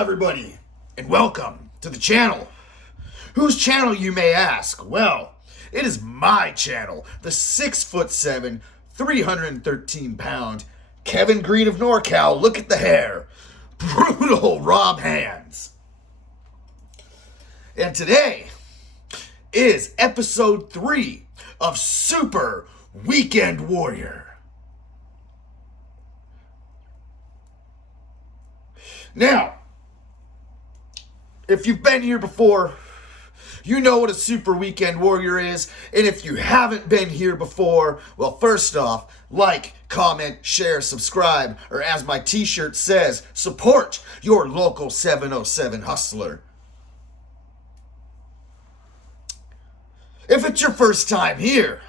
everybody, and welcome to the channel. Whose channel, you may ask? Well, it is my channel, the 6'7", 313-pound Kevin Green of NorCal. Look at the hair. Brutal Rob Hands. And today is episode 3 of Super Weekend Warrior. Now, if you've been here before, you know what a Super Weekend Warrior is. And if you haven't been here before, well, first off, like, comment, share, subscribe, or as my t-shirt says, support your local 707 hustler. If it's your first time here,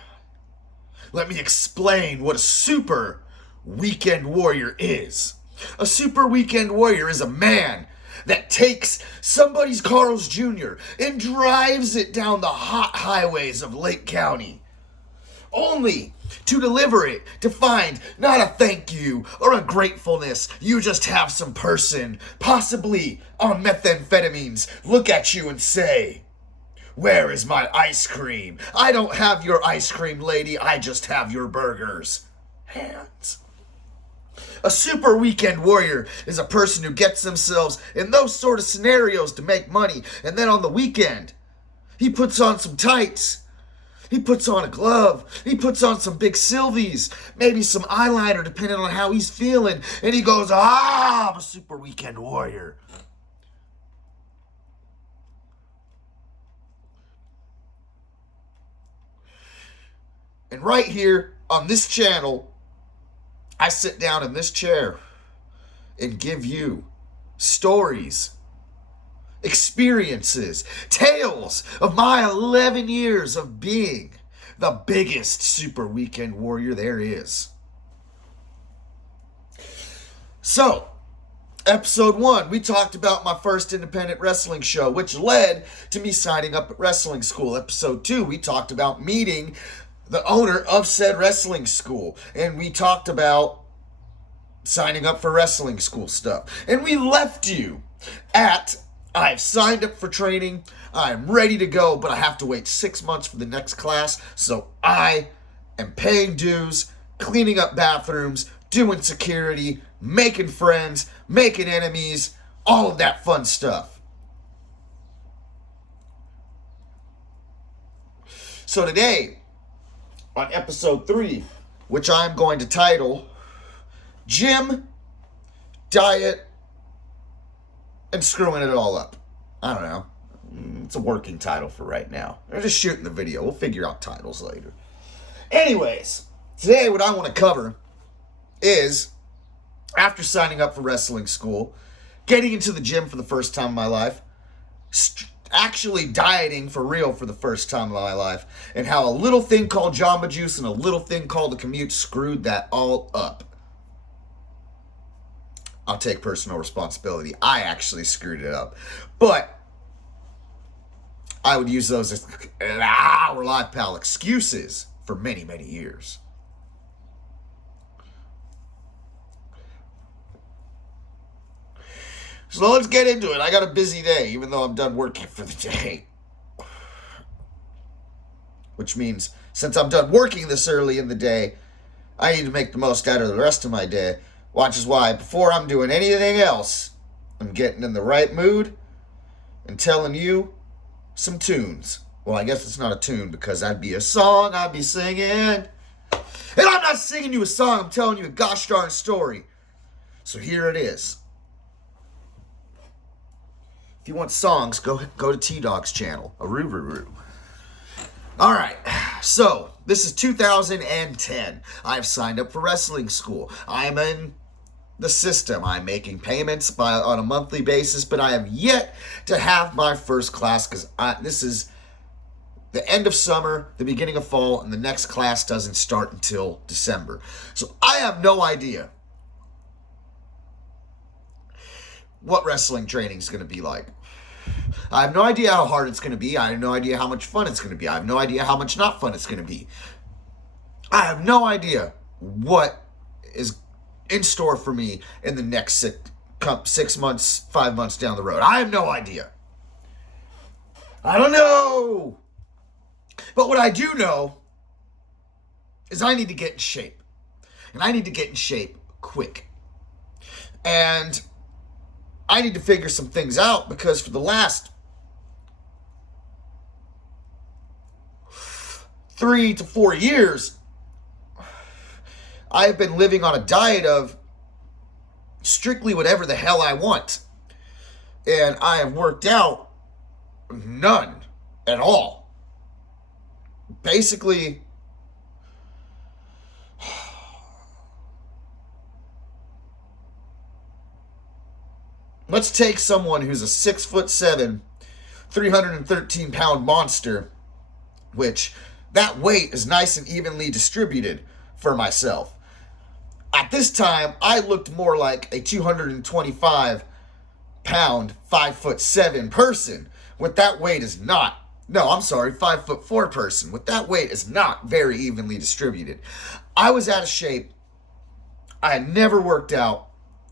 let me explain what a Super Weekend Warrior is. A Super Weekend Warrior is a man that takes somebody's Carl's Jr. and drives it down the hot highways of Lake County, only to deliver it to find not a thank you or a gratefulness. You just have some person, possibly on methamphetamines, look at you and say, "Where is my ice cream? I don't have your ice cream, lady. I just have your burgers." Hands. A Super Weekend Warrior is a person who gets themselves in those sort of scenarios to make money, and then on the weekend, he puts on some tights, he puts on a glove, he puts on some big Sylvies, maybe some eyeliner depending on how he's feeling, and he goes, I'm a Super Weekend Warrior. And right here on this channel, I sit down in this chair and give you stories, experiences, tales of my 11 years of being the biggest Super Weekend Warrior there is. So, episode 1, we talked about my first independent wrestling show, which led to me signing up at wrestling school. Episode 2, we talked about meeting the owner of said wrestling school, and we talked about signing up for wrestling school stuff. And we left you at, I've signed up for training, I'm ready to go, but I have to wait 6 months for the next class, so I am paying dues, cleaning up bathrooms, doing security, making friends, making enemies, all of that fun stuff. So today, on episode 3, which I'm going to title Gym, Diet, and Screwing It All Up. I don't know. It's a working title for right now. I'm just shooting the video. We'll figure out titles later. Anyways, today what I want to cover is, after signing up for wrestling school, getting into the gym for the first time in my life, actually dieting for real for the first time in my life, and how a little thing called Jamba juice and a little thing called the commute screwed that all up. I'll take personal responsibility. I actually screwed it up. But I would use those as live pal excuses for many, many years. So let's get into it. I got a busy day, even though I'm done working for the day. Which means, since I'm done working this early in the day, I need to make the most out of the rest of my day. Which is why, before I'm doing anything else, I'm getting in the right mood and telling you some tunes. Well, I guess it's not a tune, because that'd be a song I'd be singing. And I'm not singing you a song, I'm telling you a gosh darn story. So here it is. If you want songs, go to T-Dog's channel. A-roo-roo-roo. All right, so this is 2010. I've signed up for wrestling school. I'm in the system. I'm making payments on a monthly basis, but I have yet to have my first class, because this is the end of summer, the beginning of fall, and the next class doesn't start until December. So I have no idea what wrestling training is going to be like. I have no idea how hard it's going to be. I have no idea how much fun it's going to be. I have no idea how much not fun it's going to be. I have no idea what is in store for me in the next 6 months, 5 months down the road. I have no idea. I don't know. But what I do know is I need to get in shape. And I need to get in shape quick. And I need to figure some things out because for the last 3 to 4 years, I have been living on a diet of strictly whatever the hell I want. And I have worked out none at all. Basically, let's take someone who's a 6'7", 313-pound monster, which that weight is nice and evenly distributed for myself. At this time, I looked more like a 225-pound, 5'7" person. With that weight is not. No, I'm sorry, 5'4" person. With that weight is not very evenly distributed. I was out of shape. I had never worked out,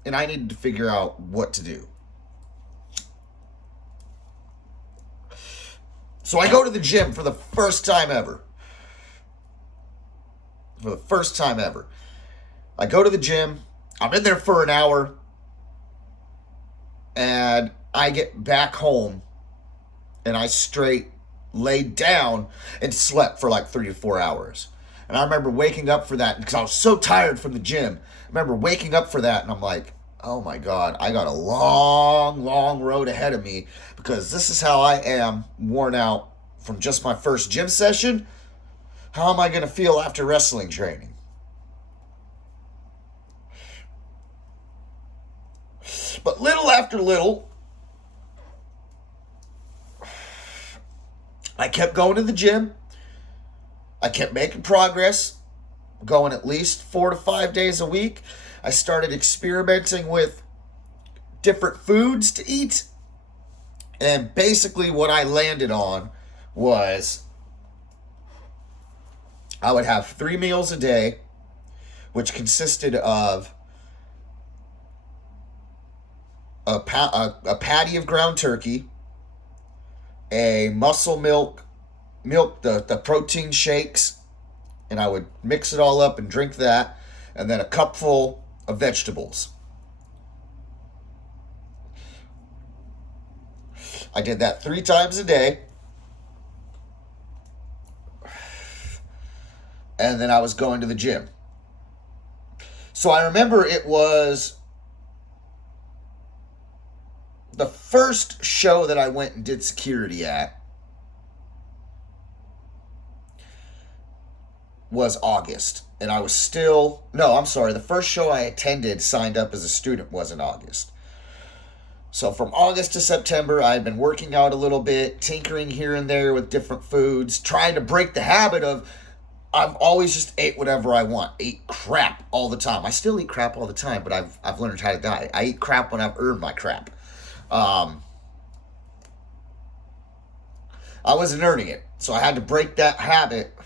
and I needed to figure out what to do. So I go to the gym for the first time ever. For the first time ever. I go to the gym. I'm in there for an hour. And I get back home. And I straight laid down and slept for like 3 to 4 hours. And I remember waking up for that because I was so tired from the gym. I remember waking up for that and I'm like, oh my God, I got a long, long road ahead of me because this is how I am, worn out from just my first gym session. How am I going to feel after wrestling training? But little after little, I kept going to the gym. I kept making progress, going at least 4 to 5 days a week. I started experimenting with different foods to eat. And basically what I landed on was I would have 3 meals a day, which consisted of a patty of ground turkey, a muscle milk, the protein shakes, and I would mix it all up and drink that, and then a cupful of vegetables. I did that 3 times a day. And then I was going to the gym. So I remember it was the first show that I went and did security at was August. And I was still, no, I'm sorry, the first show I attended, signed up as a student, was in August. So from August to September, I had been working out a little bit, tinkering here and there with different foods, trying to break the habit of I've always just ate whatever I want. Ate crap all the time. I still eat crap all the time, but I've learned how to diet. I eat crap when I've earned my crap. I wasn't earning it, so I had to break that habit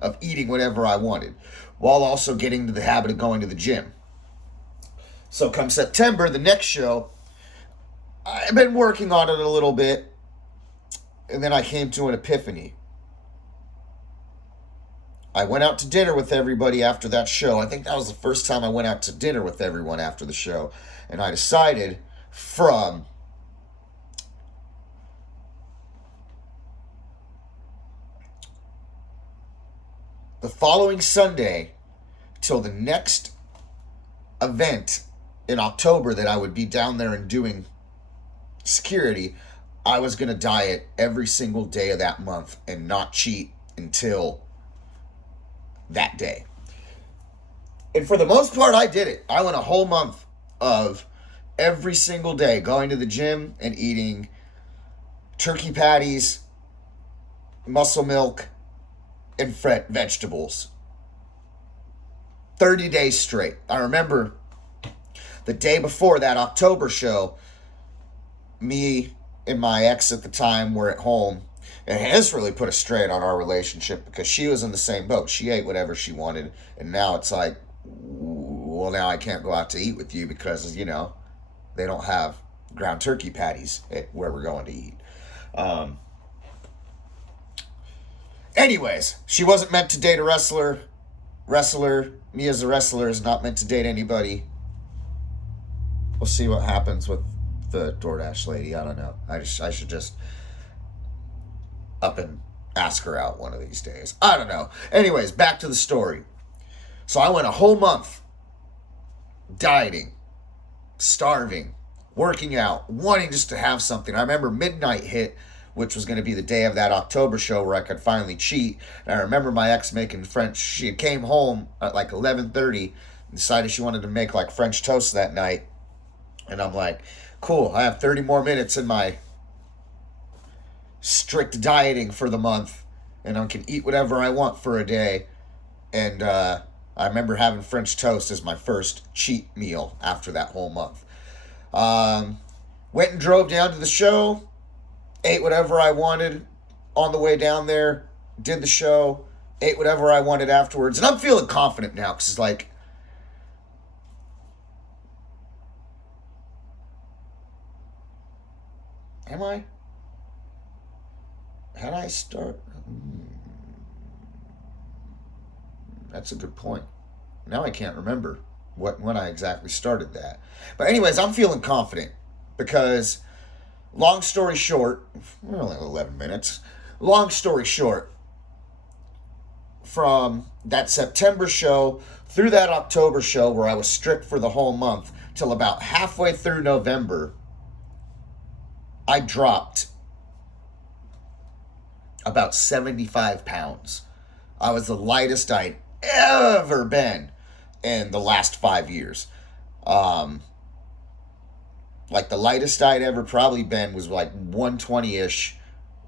of eating whatever I wanted, while also getting to the habit of going to the gym. So come September, the next show, I've been working on it a little bit, and then I came to an epiphany. I went out to dinner with everybody after that show. I think that was the first time I went out to dinner with everyone after the show. And I decided from the following Sunday till the next event in October that I would be down there and doing security, I was going to diet every single day of that month and not cheat until that day. And for the most part, I did it. I went a whole month of every single day going to the gym and eating turkey patties, muscle milk, and vegetables. 30 days straight. I remember the day before that October show, me and my ex at the time were at home. And this really put a strain on our relationship because she was in the same boat. She ate whatever she wanted. And now it's like, well, now I can't go out to eat with you because, you know, They don't have ground turkey patties where we're going to eat. Um, anyways, she wasn't meant to date a wrestler. Me as a wrestler is not meant to date anybody. We'll see what happens with the DoorDash lady. I don't know. I should just up and ask her out one of these days. I don't know. Anyways, back to the story. So I went a whole month dieting, starving, working out, wanting just to have something. I remember midnight hit, which was going to be the day of that October show where I could finally cheat. And I remember my ex making French. She came home at like 11:30 and decided she wanted to make like French toast that night. And I'm like, cool, I have 30 more minutes in my strict dieting for the month, and I can eat whatever I want for a day. And I remember having French toast as my first cheat meal after that whole month. Went and drove down to the show, ate whatever I wanted on the way down there, did the show, ate whatever I wanted afterwards. And I'm feeling confident now because it's like, am I? Had I start? That's a good point. Now I can't remember when I exactly started that. But anyways, I'm feeling confident because, long story short, we're only 11 minutes. Long story short, from that September show through that October show where I was strict for the whole month till about halfway through November, I dropped about 75 pounds. I was the lightest I'd ever been in the last 5 years. Like the lightest I'd ever probably been was like 120-ish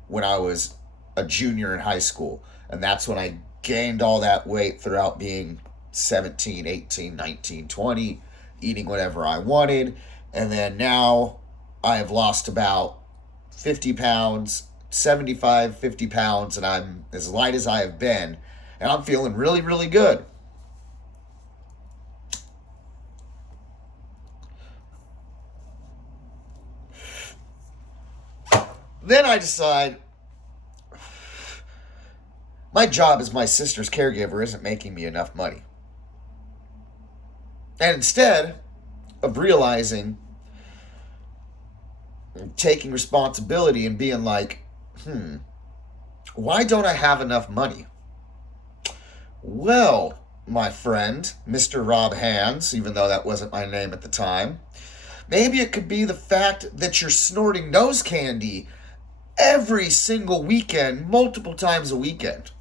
when I was a junior in high school. And that's when I gained all that weight throughout being 17, 18, 19, 20, eating whatever I wanted. And then now I have lost about 50 pounds, 75, 50 pounds, and I'm as light as I have been. And I'm feeling really, really good. Then I decide my job as my sister's caregiver isn't making me enough money. And instead of realizing, taking responsibility and being like, why don't I have enough money? Well, my friend, Mr. Rob Hands, even though that wasn't my name at the time, maybe it could be the fact that you're snorting nose candy every single weekend, multiple times a weekend.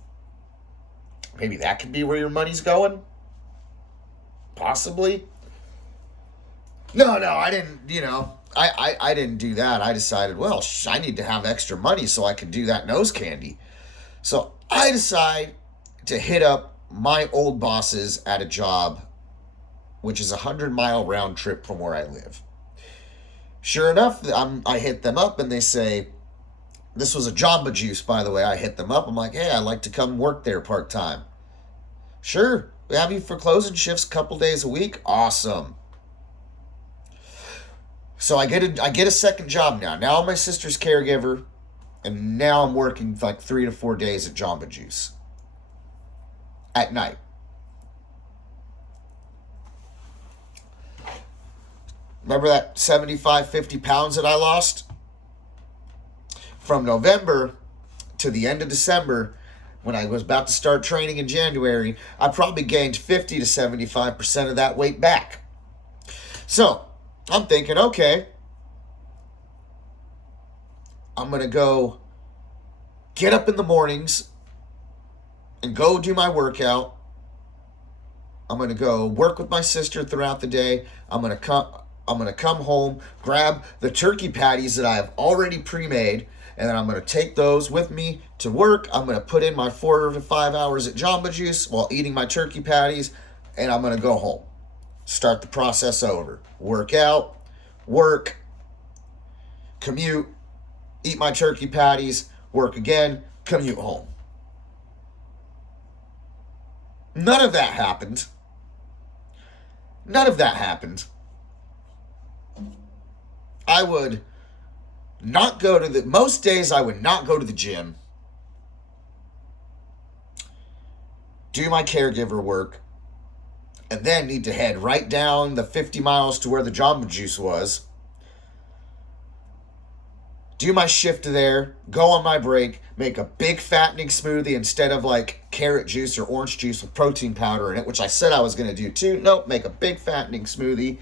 Maybe that could be where your money's going? Possibly. No, I didn't, I didn't do that. I decided, well, I need to have extra money so I can do that nose candy. So I decide to hit up my old bosses at a job, which is a 100-mile round trip from where I live. Sure enough, I hit them up and they say, this was a Jamba Juice, by the way. I hit them up. I'm like, hey, I'd like to come work there part-time. Sure, we have you for closing shifts a couple days a week. Awesome. So I get a second job now. Now I'm my sister's caregiver, and now I'm working like 3 to 4 days at Jamba Juice at night. Remember that 75, 50 pounds that I lost? From November to the end of December, when I was about to start training in January, I probably gained 50 to 75% of that weight back. So I'm thinking, okay, I'm going to go get up in the mornings and go do my workout. I'm going to go work with my sister throughout the day. I'm going to come home, grab the turkey patties that I have already pre-made, and then I'm going to take those with me to work. I'm going to put in my 4 to 5 hours at Jamba Juice while eating my turkey patties, and I'm going to go home. Start the process over. Work out, work, commute, eat my turkey patties, work again, commute home. None of that happened. I would not go to most days I would not go to the gym, do my caregiver work, and then need to head right down the 50 miles to where the Jamba Juice was, do my shift there, go on my break, make a big fattening smoothie instead of like carrot juice or orange juice with protein powder in it, which I said I was going to do too. Nope, make a big fattening smoothie.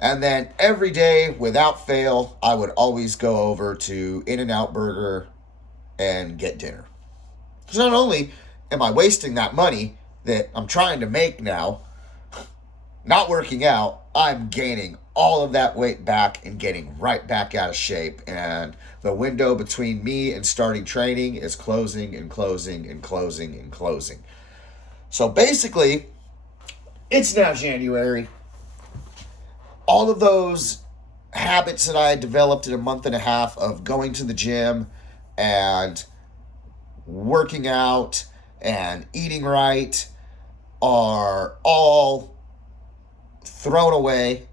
And then every day, without fail, I would always go over to In-N-Out Burger and get dinner. So not only am I wasting that money that I'm trying to make now, not working out, I'm gaining all of that weight back and getting right back out of shape. And the window between me and starting training is closing and closing and closing and closing. So basically, it's now January. All of those habits that I had developed in a month and a half of going to the gym and working out and eating right are all thrown away.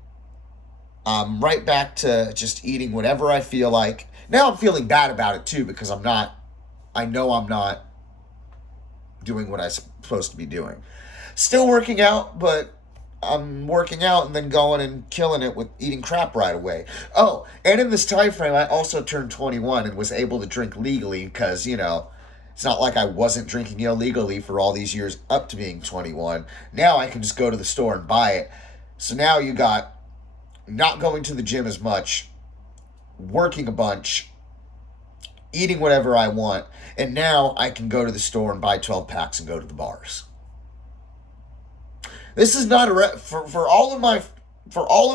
I'm right back to just eating whatever I feel like. Now I'm feeling bad about it too because I know I'm not doing what I'm supposed to be doing. Still working out, but I'm working out and then going and killing it with eating crap right away. Oh, and in this time frame, I also turned 21 and was able to drink legally because, it's not like I wasn't drinking illegally for all these years up to being 21. Now I can just go to the store and buy it. So now you got not going to the gym as much, working a bunch, eating whatever I want, and now I can go to the store and buy 12 packs and go to the bars. This is not for all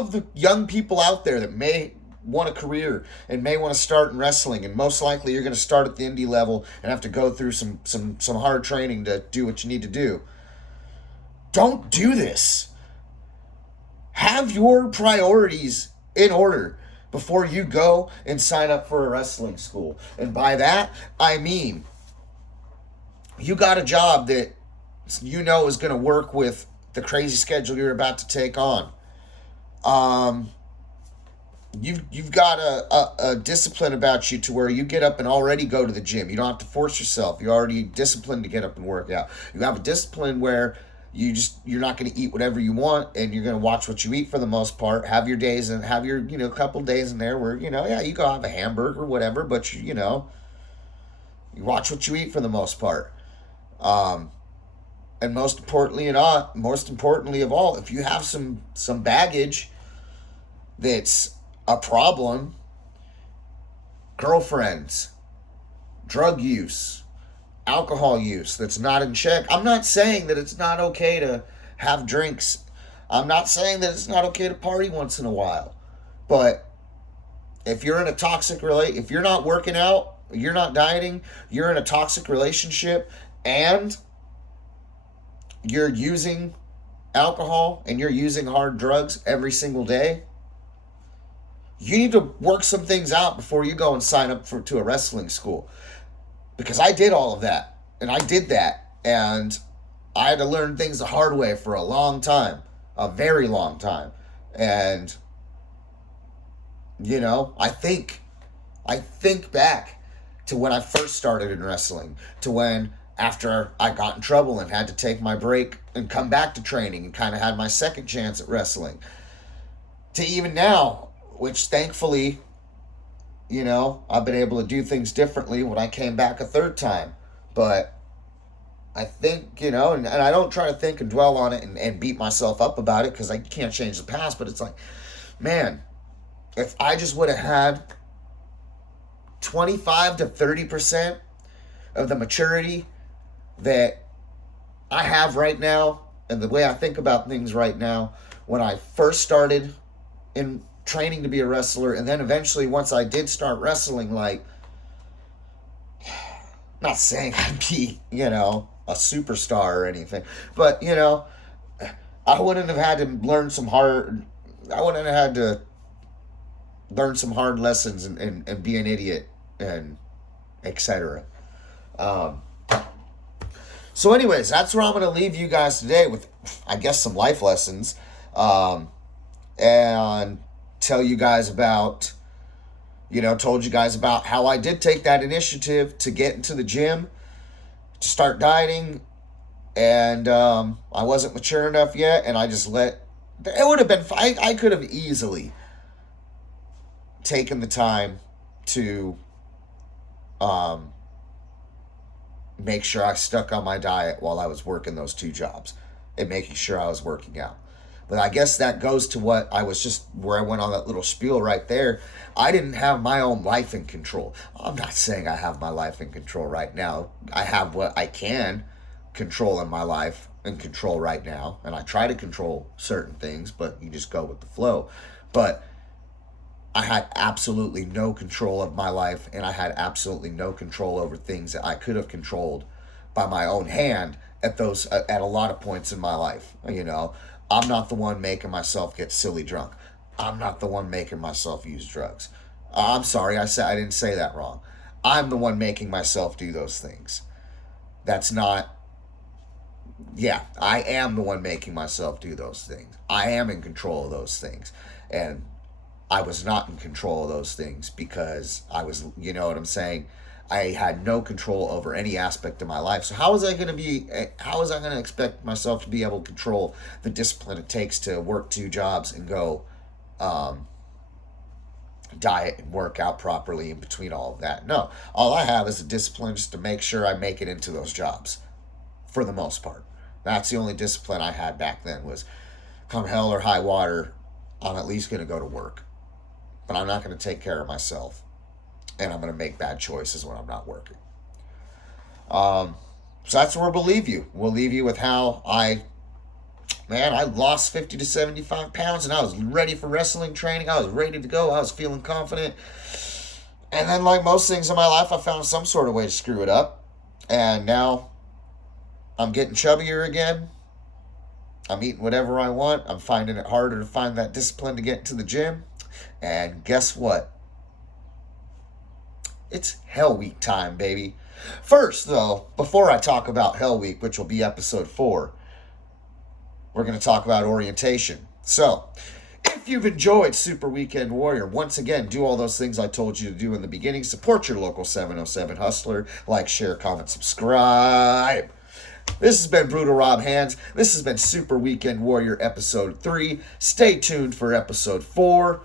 of the young people out there that may want a career and may want to start in wrestling, and most likely you're going to start at the indie level and have to go through some hard training to do what you need to do. Don't do this. Have your priorities in order before you go and sign up for a wrestling school. And by that, I mean, you got a job that is going to work with the crazy schedule you're about to take on. You've got a discipline about you to where you get up and already go to the gym. You don't have to force yourself. You're already disciplined to get up and work out. You have a discipline where you're not going to eat whatever you want, and you're going to watch what you eat for the most part. Have your days and have your couple days in there where you go have a hamburger or whatever, but you watch what you eat for the most part. And most importantly of all, if you have some baggage that's a problem, girlfriends, drug use, alcohol use that's not in check. I'm not saying that it's not okay to have drinks. I'm not saying that it's not okay to party once in a while. But if you're in a toxic if you're not working out, you're not dieting, you're in a toxic relationship, and you're using alcohol and you're using hard drugs every single day, you need to work some things out before you go and sign up to a wrestling school. Because I did all of that, and I did that, and I had to learn things the hard way for a long time, a very long time. And, I think back to when I first started in wrestling, to when after I got in trouble and had to take my break and come back to training and kind of had my second chance at wrestling, to even now, which thankfully, I've been able to do things differently when I came back a third time. But I think, and I don't try to think and dwell on it and beat myself up about it because I can't change the past, but it's like, man, if I just would have had 25 to 30% of the maturity that I have right now and the way I think about things right now when I first started in training to be a wrestler, and then eventually once I did start wrestling, like, not saying I'd be, a superstar or anything, but, I wouldn't have had to learn some hard lessons and be an idiot and etc. So anyways, that's where I'm going to leave you guys today with, I guess, some life lessons. And tell you guys about, told you guys about how I did take that initiative to get into the gym, to start dieting, and I wasn't mature enough yet, and I just it would have been, I could have easily taken the time to make sure I stuck on my diet while I was working those 2 jobs and making sure I was working out. But I guess that goes to where I went on that little spiel right there. I didn't have my own life in control. I'm not saying I have my life in control right now. I have what I can control in my life and control right now. And I try to control certain things, but you just go with the flow. But I had absolutely no control of my life, and I had absolutely no control over things that I could have controlled by my own hand at a lot of points in my life. I'm not the one making myself get silly drunk. I'm not the one making myself use drugs. I'm sorry, I didn't say that wrong. I'm the one making myself do those things. I am the one making myself do those things. I am in control of those things. And I was not in control of those things because I was, you know what I'm saying? I had no control over any aspect of my life. So how was I going to expect myself to be able to control the discipline it takes to work 2 jobs and go diet and work out properly in between all of that? No, all I have is a discipline just to make sure I make it into those jobs for the most part. That's the only discipline I had back then was come hell or high water, I'm at least going to go to work. But I'm not going to take care of myself. And I'm going to make bad choices when I'm not working. So that's where we'll leave you. We'll leave you with how I lost 50 to 75 pounds and I was ready for wrestling training. I was ready to go. I was feeling confident. And then like most things in my life, I found some sort of way to screw it up. And now I'm getting chubbier again. I'm eating whatever I want. I'm finding it harder to find that discipline to get into the gym. And guess what? It's Hell Week time, baby. First, though, before I talk about Hell Week, which will be episode 4, we're going to talk about orientation. So, if you've enjoyed Super Weekend Warrior, once again, do all those things I told you to do in the beginning. Support your local 707 hustler. Like, share, comment, subscribe. This has been Brutal Rob Hands. This has been Super Weekend Warrior episode 3. Stay tuned for episode 4.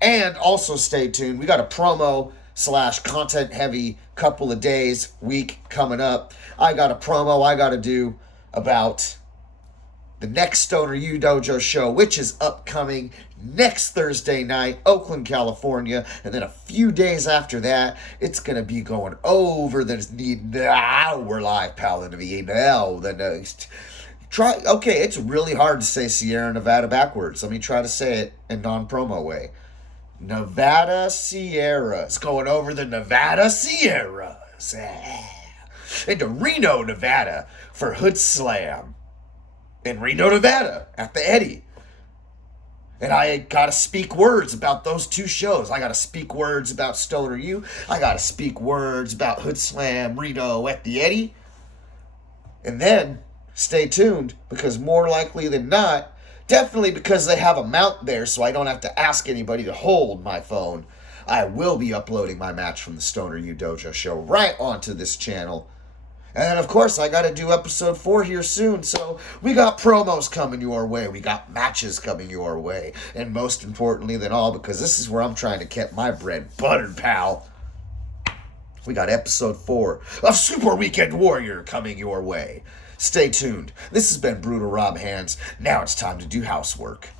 And also stay tuned. We got a promo / content heavy couple of days, week coming up. I got a promo I got to do about the next Stoner U Dojo show, which is upcoming next Thursday night, Oakland, California. And then a few days after that, it's going to be going over the now we're live, pal, in the now the next. Okay, it's really hard to say Sierra Nevada backwards. Let me try to say it in non-promo way. Nevada Sierras, going over the Nevada Sierras into Reno, Nevada for Hood Slam in Reno, Nevada at the Eddy. And I gotta speak words about those 2 shows. I gotta speak words about Stoner U. I gotta speak words about Hood Slam Reno at the Eddy. And then stay tuned, because more likely than not, definitely because they have a mount there so I don't have to ask anybody to hold my phone, I will be uploading my match from the Stoner U Dojo show right onto this channel. And then, of course, I got to do episode 4 here soon, so we got promos coming your way. We got matches coming your way. And most importantly than all, because this is where I'm trying to get my bread buttered, pal, we got episode 4 of Super Weekend Warrior coming your way. Stay tuned. This has been Brutal Rob Hands. Now it's time to do housework.